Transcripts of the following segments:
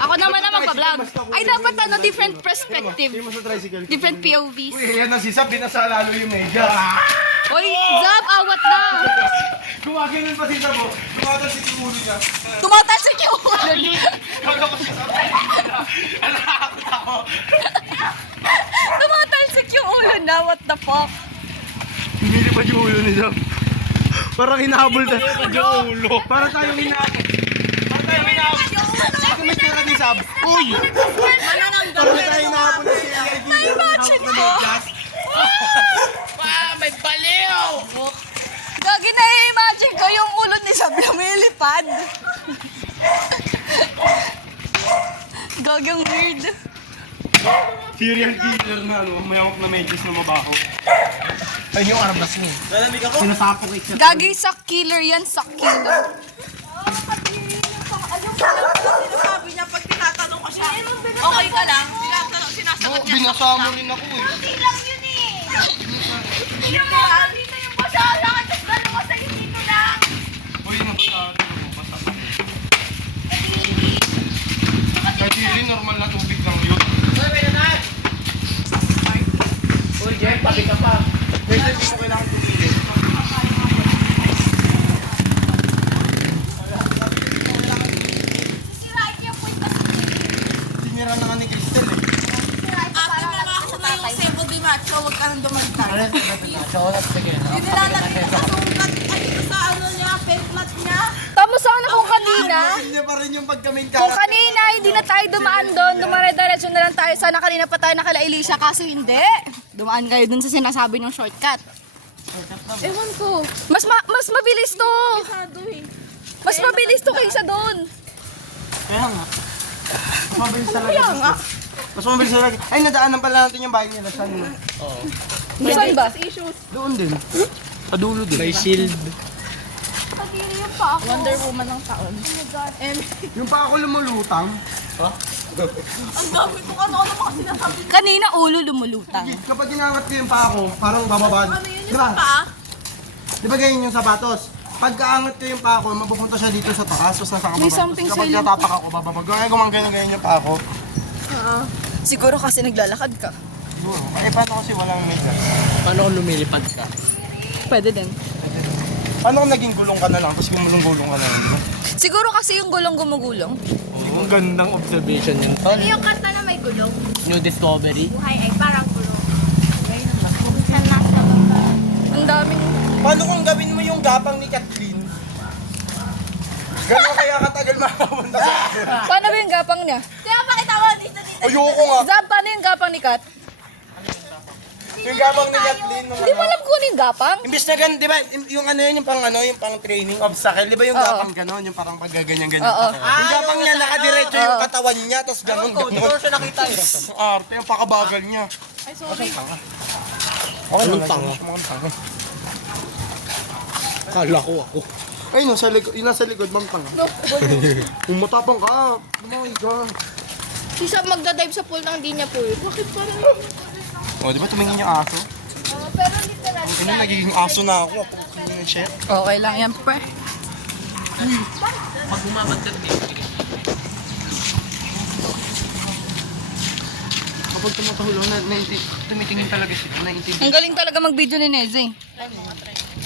Ako naman ang magpa-vlog. Ay, dapat ano, different perspective. mo sa tricycle. Different POVs. Uy, yan ang sisab, binasa lalo yung medyas. Uy, Zab, awat na. Gumaganon pa sisab mo. Gumagal si Timulo niya. Tumatalsik yung ulo niya. Tumatalsik yung ulo na. What the fuck? Hindi pa yung ulo ni Sab. Parang hinahabol tayo. Parang tayong hinahabol. Sab. Uy! Parang tayong hinahabol na si AID. Na-imagine ko. Ah, may baliw! Gagi na-imagine ko yung ulo ni Sab lumilipad. Gagang weird. Serial killer na ano, mayawak na medis na mabaho. Ay, yung armas niya. Sinasapokate siya. Gagi sa killer yan, sa killer. Sinasabi niya pag tinatanong ko siya, okay ka lang? Tinatanong, sinasagot niya. Binasa mo rin ako eh. Hindi lang yun eh. Yung mga dito yung basa lang at tapos ano ko sa'yo dito lang. Uy, nabasa. Nabasa. Kahit hindi, normal na tubig lang yun. Uy, Jen, pati ka pa. Pwede hindi mo kailangan tumigil. Sisirain niya po yung basa. Sinira na nga ni Crystal eh. Ate, mamako na yung macho, huwag ka nang dumagdag. So, let's begin. Yung nilalagay niya sa sulat, ay sa ano niya, pemplat niya. Tama sana kung kanina. Hindi pa rin yung pagkaming Kung kanina hindi na tayo dumaan doon, dumare-diretso na lang tayo. Sana kanina pa tayo nakala Elisha, kaso hindi. Dumaan kayo dun sa sinasabi ng shortcut. Ewan ko. Mas ma- mas mabilis to. Eh. Mas mabilis to kaysa doon. Kaya nga. Mas mabilis talaga. Kaya nga. Mas mabilis talaga. Ay, nadaanan pala natin yung bahay nila. Saan yun? Saan ba? Doon din. Sa dulo din. May shield. Pagkiri yung pa ako. Wonder Woman ng taon. Yung pa ako lumulutang. Ang dami ko ano-ano mga sinasabi. Kanina ulo lumulutang. Kapag ginangat ko yung pa ako, parang bababa. Ano yun Di yung ba? pa? Di ba ganyan yung sapatos? Pagkaangat ko yung pa ako, mapupunta siya dito sa taas, tapos nasa kababa. May something Tapos Kapag natapak ako, bababa. Gaya gumagano ganyan yung pa ako. Siguro kasi naglalakad ka. Siguro. Eh, paano kasi walang makeup? Paano kung lumilipad ka? Pwede din. Paano kung naging gulong ka na lang, tapos gumulong-gulong ka na lang, di ba? Siguro kasi yung gulong gumugulong. Ang gandang observation yun. Tol, Ano yung kanta na may gulong? new discovery. Buhay ay parang gulong. Nasa baba. Ang daming... Paano kung gawin mo yung gapang ni Kathleen? Gano'n kaya katagal makapunta sa Paano ba yung gapang niya? Kaya pakita mo dito dito. Ayoko nga. Zab, paano yung gapang ni Kat? Yung gapang ni Kathleen. nung Hindi mo ano. alam kung ano yung gapang. Imbis na gan, di ba, yung ano yun, yung pang ano, yung pang training obstacle, di ba yung Oo. gapang gano'n, yung parang paggaganyan-ganyan. Oo. Yung gapang niya, nakadiretso yung katawan niya, tapos gano'n, Hindi ko gano'n. siya nakita eh. Ang arte, yung pakabagal niya. Ay, sorry. Okay, Anong tanga. Kala ko ako. Ay, no, sa likod, yung nasa likod, mang tanga. Kung matapang ka, oh my God. Si Sab magdadive sa pool ng di niya pool. Bakit parang O, Oh, di ba tumingin yung aso? Oh, pero literal Ano, nagiging aso na ako. Ako, yung chef. Okay lang yan, pre. Pag bumabad ka din. Kapag tumatahulong, na, na, tumitingin talaga siya, naiintindihan. Ang galing talaga mag-video ni Neze.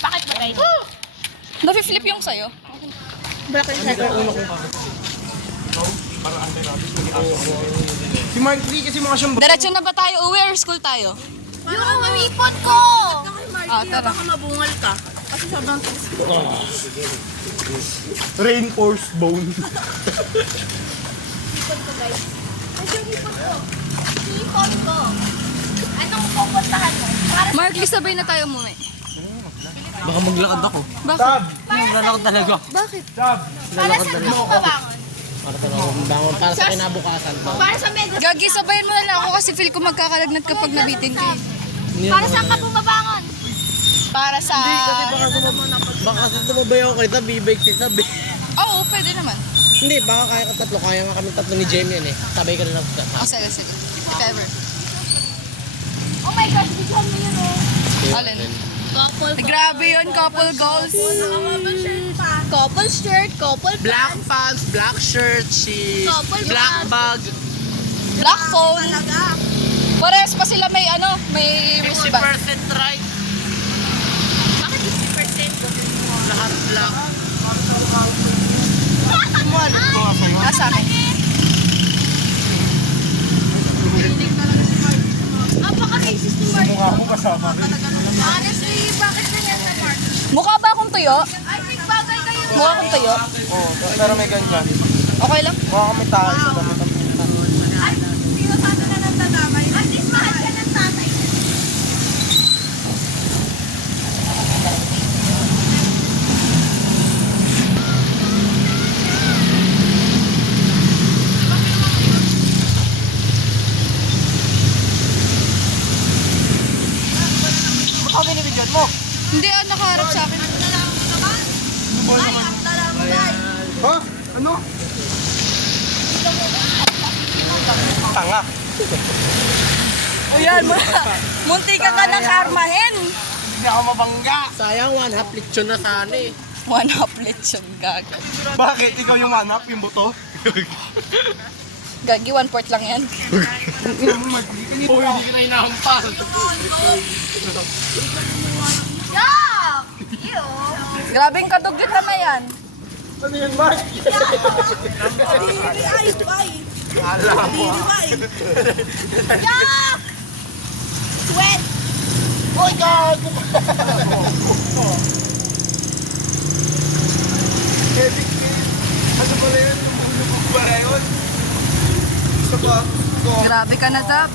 Bakit ba tayo? Nafi-flip yung sayo. Si Mark Lee kasi mga siyang Diretso na ba tayo uwi or school tayo? Yung umipot ko! Ah, tara. Baka mabungal ka. Kasi sobrang tigas ko. reinforced bone. Ipot ko guys. Ay, yung ipot ko. Ipot ko. Anong pupuntahan mo? Mark, sabay na tayo umuwi. Baka maglakad ako. Bakit? Tab! Maglalakad talaga. Bakit? Tab! para sa talaga bangon. Para sa kinabukasan. Para sa mega. Gagi, sabayan mo na lang ako kasi feel ko magkakalagnat kapag nabitin ka. eh. Hindi Para saan ka ano. bumabangon? Para sa... Baka sumab- Baka kasi tumabay ako kita, bibig si sabi. Oo, pwede naman. Hindi, baka kaya ka tatlo. Kaya nga kami tatlo ni Jamie yan eh. Sabay ka na lang. Oh, sige, sige. If ever. Oh my gosh, bigyan mo yun oh. Alin? Grabe yun, couple goals. Couple shirt, couple Black pants. pants, black shirt, si Couple black pants. bag. Black phone. Parehas pa sila may ano, may 50% wristband. right. Bakit 50%? Lahat black. Ah, sa akin. Napaka-racist ni Mark. Mukha ko kasama rin. Honestly, bakit ganyan na Mark? Mukha ba akong tuyo? Mukha akong tuyo? Oo, pero may ganyan. Okay lang. Mukha kami tayo sa damit ng pintan. Ay, sino sabi na ng tatay? At least mahal ka ng tatay. Ba't ako binibigyan mo? Hindi, ah, nakaharap sa akin. Ha? Ano? Tanga. O yan, munti ka ka ng karmahin. Hindi ako mabangga. Sayang, one half lechon na sana eh. One up lechon gag. Bakit? Ikaw yung anak, yung buto? Gagi, one port lang yan. Oh, hindi ka na inahampas. Yeah! Ew! Grabing kadugyot na yan. Ano yan, Mark? Ay, bye. Alam mo. Bye. Yeah! Sweat! Uy, gago! Epic game. Ano pala yun? Lumulubog ba yun? Sa ba? Grabe ka na, Zab.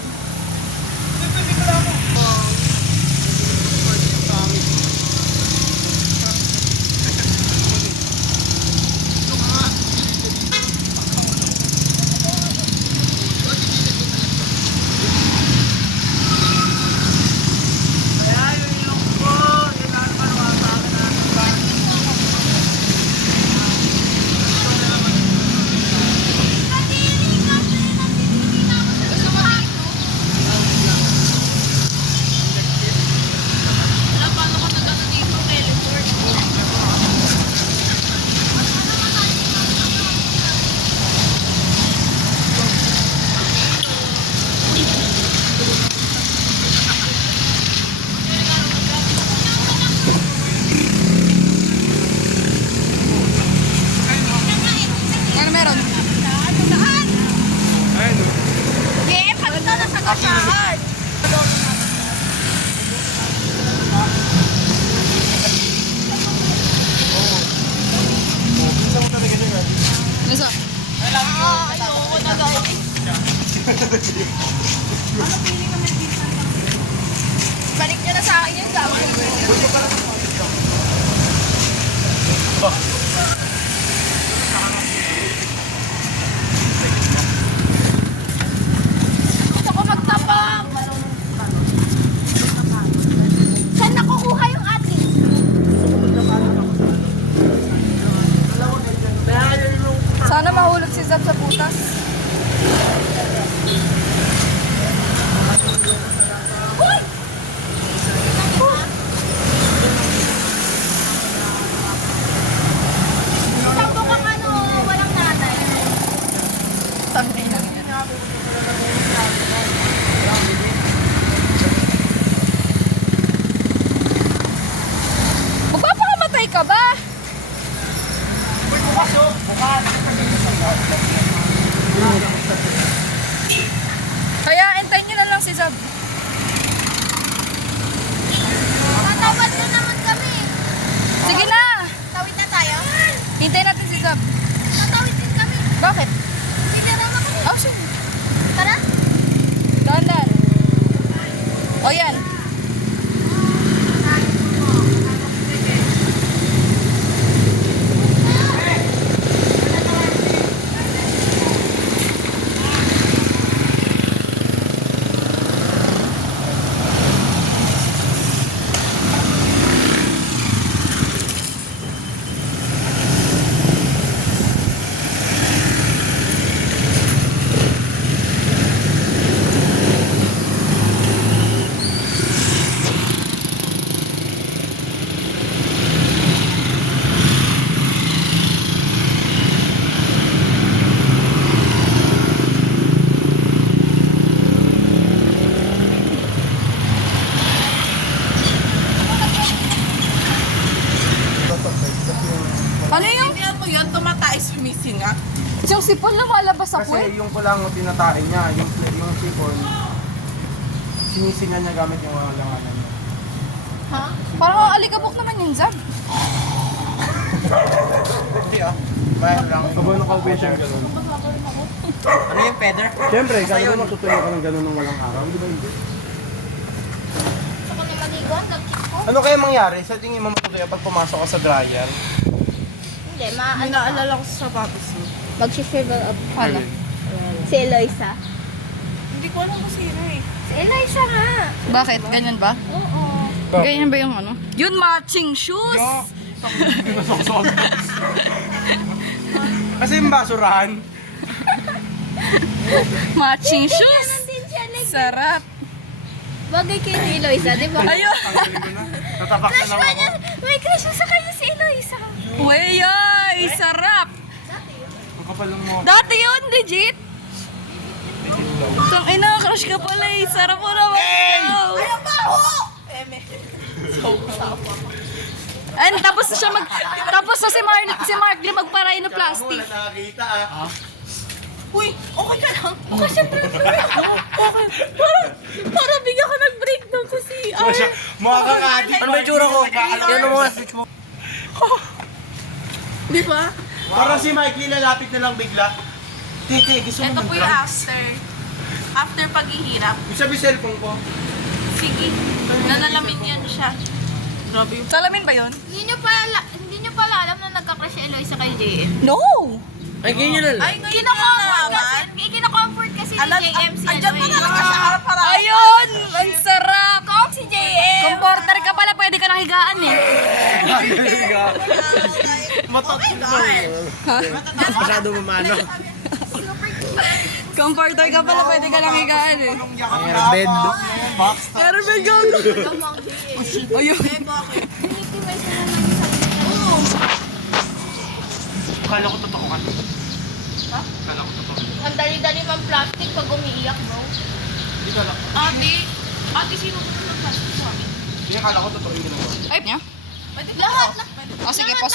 Ano meron? Ayun. Eh, pag ito nasa kasahar. Saan mo talaga yun? Lisa. Ah, ayoko na guys. Balik nyo na sa akin yun, sabi ko. Gusto ko magtapang. Saan nakukuha yung atin? Sana mahulog si Zab sa putas. Sampo kang ano, walang nanay. Sabi na Magpapakamatay ka ba? Kaya entayin nyo na lang si Zab. Tatawad na naman kami. Sige na! Tawid na tayo. Zab. Tatawid din kami. Bakit? Hindi na kami. Oh, sige. Tara. pa sa puwet. Kasi yung kulang tinatain niya, yung, yung sipon, sinisingan niya gamit yung mga langanan niya. Parang ang alikabok naman yun, Zab. Hindi ah. Bayan lang. Sabay ng ganun. Ano yung feather? Siyempre, kaya mo matutuyo ka ng ganun ng walang araw. Di ba hindi? Gusto ko na maligo, nag-kick ko. Ano kaya mangyari sa tingin mo matutuyo pag pumasok ka sa dryer? Hindi, ma... May naalala ko sa sapatos mo. Mag-shrivel up. Ano? Si Eloisa. Hindi ko alam kung sino eh. Si Eloisa nga. Bakit? Ganyan ba? Oo. Ganyan ba yung ano? Yun, matching shoes! Kasi yung basurahan. Matching shoes! Sarap! bagay kay ni Eloisa, di ba? Ayun! Tatapak na Crush ba ako. niya? May crush mo sa kanya si Eloisa. Uy, ay! Sarap! Kapal mo. Dati yun, legit! Tang ina, crush ka pala eh. Sarap mo naman. Ay, ang And tapos siya mag tapos na si Mark si Mark Lee magparay ng plastic. nakakita ah. Uy, okay ka lang? Okay, syempre. Okay. Parang, parang bigyan ka nag-breakdown sa CR. Mukha kang adi. Ano ba yung tsura ko? Yan ang mga switch mo. Di ba? Parang si Mikey lalapit na lang bigla. Tete, gusto mo Ito po yung mag-drunk? after. After paghihirap. Yung sabi cellphone ko. Sige. Nanalamin yan siya. Grabe yung... Salamin ba 'yon? Hindi nyo pala, hindi nyo pala alam na nagka-crush si Eloisa kay JM. No. Ay, ganyan na lang. Ay, ngayon na Kino-comfort naman. kasi, kino-comfort kasi ni JM si Andyan pa Eloisa. talaga siya para Ayun, ang sarap. Kung si JM. Comforter ka pala, pwede ka nang higaan eh. Matot. Masyado mamano. Comforter ka pala, pwede ka nang higaan eh. Airbed. Pero may go. Ayun. Kala ko totoo ka. Kala ko totoo. Ang dali-dali mang plastic pag umiiyak, bro. Hindi kala ko. Ate, ate, sino po nagpasok sa amin? Hindi kala ko totoo yung ginagawa. Type niya? Lahat na. O sige, pause